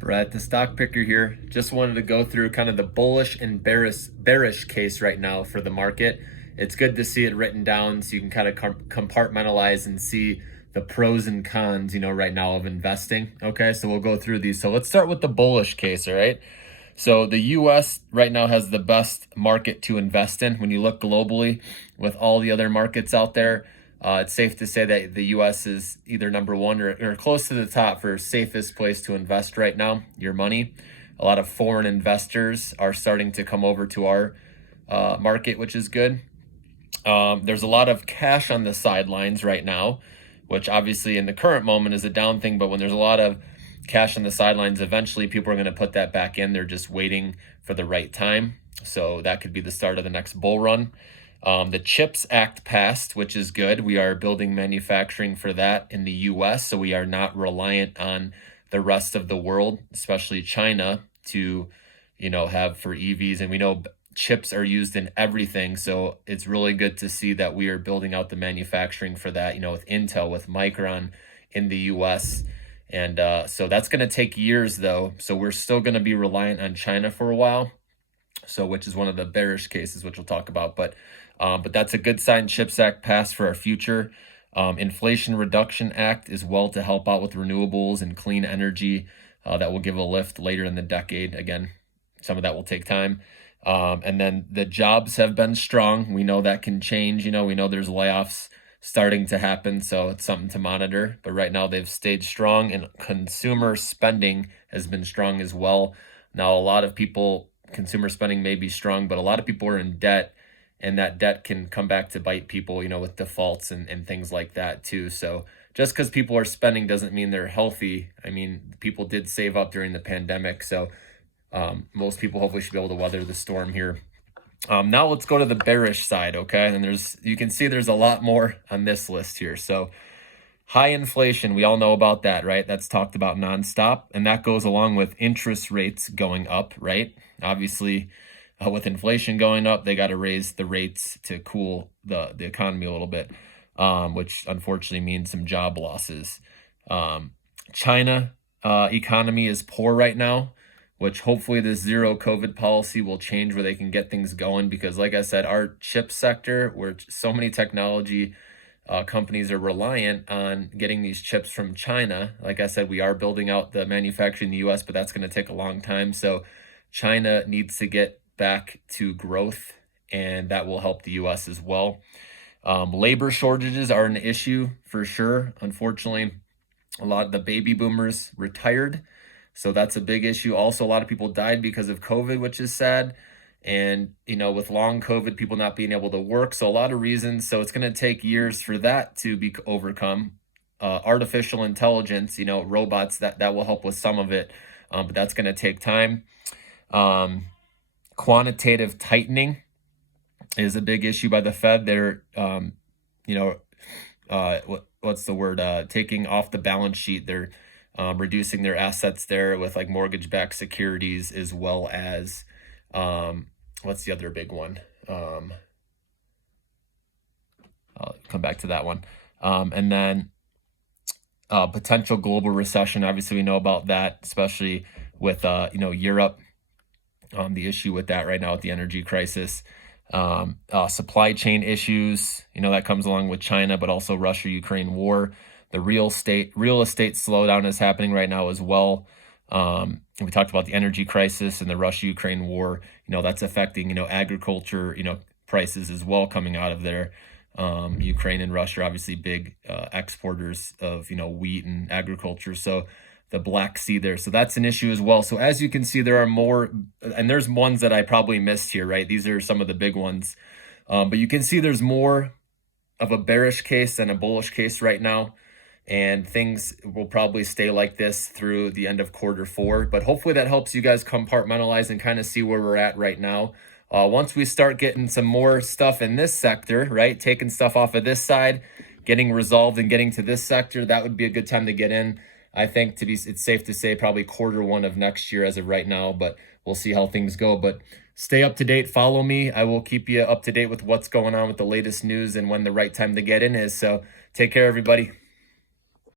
Brett, the stock picker here. Just wanted to go through kind of the bullish and bearish case right now for the market. It's good to see it written down so you can kind of compartmentalize and see the pros and cons, right now of investing. Okay, so we'll go through these. So let's start with the bullish case, all right? So the US right now has the best market to invest in. When you look globally with all the other markets out there, it's safe to say that the U.S. is either number one or close to the top for safest place to invest right now, your money. A lot of foreign investors are starting to come over to our market, which is good. There's a lot of cash on the sidelines right now, which obviously in the current moment is a down thing, but when there's a lot of cash on the sidelines, eventually people are going to put that back in. They're just waiting for the right time. So that could be the start of the next bull run. The CHIPS Act passed, which is good. We are building manufacturing for that in the US, so we are not reliant on the rest of the world, especially China, to, have for EVs. And we know chips are used in everything, so it's really good to see that we are building out the manufacturing for that, with Intel, with Micron in the US. And so that's going to take years, though. So we're still going to be reliant on China for a while. So, which is one of the bearish cases, which we'll talk about. But that's a good sign. CHIPS Act passed for our future. Inflation Reduction Act is well to help out with renewables and clean energy. That will give a lift later in the decade. Again, some of that will take time. And then the jobs have been strong. We know that can change. We know there's layoffs starting to happen, so it's something to monitor. But right now they've stayed strong, and consumer spending has been strong as well. Now, a lot of people, consumer spending may be strong, but a lot of people are in debt, and that debt can come back to bite people, with defaults and things like that too. So just because people are spending doesn't mean they're healthy. I mean, people did save up during the pandemic, so most people hopefully should be able to weather the storm here. Now let's go to the bearish side, okay? And you can see there's a lot more on this list here. So high inflation, we all know about that, right? That's talked about nonstop, and that goes along with interest rates going up, right? Obviously, with inflation going up, they got to raise the rates to cool the economy a little bit, which unfortunately means some job losses. China economy is poor right now, which hopefully this zero COVID policy will change where they can get things going. Because like I said, our chip sector, where so many technology companies are reliant on getting these chips from China. Like I said, we are building out the manufacturing in the US, but that's going to take a long time. So China needs to get back to growth, and that will help the US as well. Labor shortages are an issue for sure. Unfortunately, a lot of the baby boomers retired, so that's a big issue. Also, a lot of people died because of COVID, which is sad. And, with long COVID, people not being able to work. So a lot of reasons. So it's going to take years for that to be overcome. Artificial intelligence, robots, that will help with some of it. But that's going to take time. Quantitative tightening is a big issue by the Fed. They're, what's the word? Taking off the balance sheet. They're reducing their assets there with like mortgage-backed securities, as well as what's the other big one? I'll come back to that one. And then potential global recession. Obviously, we know about that, especially with Europe. The issue with that right now with the energy crisis. Supply chain issues, that comes along with China, but also Russia-Ukraine war. The real estate slowdown is happening right now as well. We talked about the energy crisis and the Russia-Ukraine war. That's affecting, agriculture, prices as well coming out of there. Ukraine and Russia are obviously big exporters of, wheat and agriculture. So the Black Sea there. So that's an issue as well. So as you can see, there are more, and there's ones that I probably missed here, right? These are some of the big ones. But you can see there's more of a bearish case than a bullish case right now. And things will probably stay like this through the end of Q4. But hopefully that helps you guys compartmentalize and kind of see where we're at right now. Once we start getting some more stuff in this sector, right, taking stuff off of this side, getting resolved and getting to this sector, that would be a good time to get in. I think it's safe to say probably Q1 of next year as of right now, but we'll see how things go. But stay up to date. Follow me. I will keep you up to date with what's going on with the latest news and when the right time to get in is. So take care, everybody.